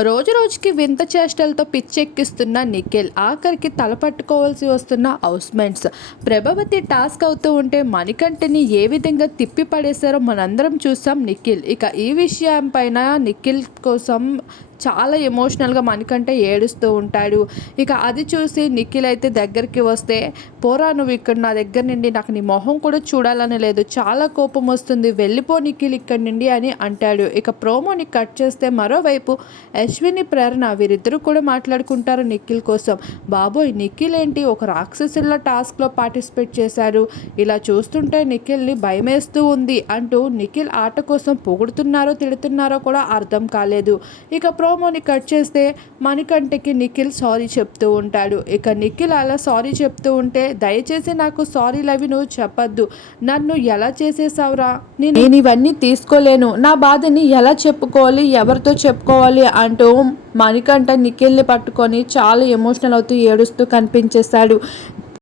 రోజు రోజుకి వింత చేష్టలతో పిచ్చెక్కిస్తున్న నిఖిల్ ఆఖరికి తలపట్టుకోవాల్సి వస్తున్న హౌస్మెంట్స్. ప్రభావతి టాస్క్ అవుతూ ఉంటే మణికంఠని ఏ విధంగా తిప్పి పడేశారో మనందరం చూసాం నిఖిల్. ఇక ఈ విషయం పైన నిఖిల్ కోసం చాలా ఎమోషనల్గా మనకంటే ఏడుస్తూ ఉంటాడు. ఇక అది చూసి నిఖిల్ అయితే దగ్గరికి వస్తే పోరా నువ్వు ఇక్కడ నా దగ్గర నుండి నాకు నీ మొహం కూడా చూడాలని లేదు. చాలా కోపం వస్తుంది. వెళ్ళిపో నిఖిల్ ఇక్కడి నుండి అని అంటాడు. ఇక ప్రోమోని కట్ చేస్తే మరోవైపు అశ్విని ప్రేరణ వీరిద్దరూ కూడా మాట్లాడుకుంటారు నిఖిల్ కోసం. బాబోయ్ నిఖిల్ ఏంటి? ఒక రాక్షసుల టాస్క్లో పార్టిసిపేట్ చేశారు. ఇలా చూస్తుంటే నిఖిల్ని భయమేస్తూ ఉంది అంటూ నిఖిల్ ఆట కోసం పొగుడుతున్నారో తిడుతున్నారో కూడా అర్థం కాలేదు. ఇక ప్రోమోని కట్ చేస్తే మణికంఠకి నిఖిల్ సారీ చెప్తూ ఉంటాడు. ఇక నిఖిల్ అలా సారీ చెప్తూ ఉంటే దయచేసి నాకు సారీలు అవి నువ్వు చెప్పద్దు. నన్ను ఎలా చేసేసావురా? నేను నేను ఇవన్నీ తీసుకోలేను. నా బాధని ఎలా చెప్పుకోవాలి? ఎవరితో చెప్పుకోవాలి? అంటూ మణికంఠ నిఖిల్ని పట్టుకొని చాలా ఎమోషనల్ అవుతూ ఏడుస్తూ కనిపించేశాడు.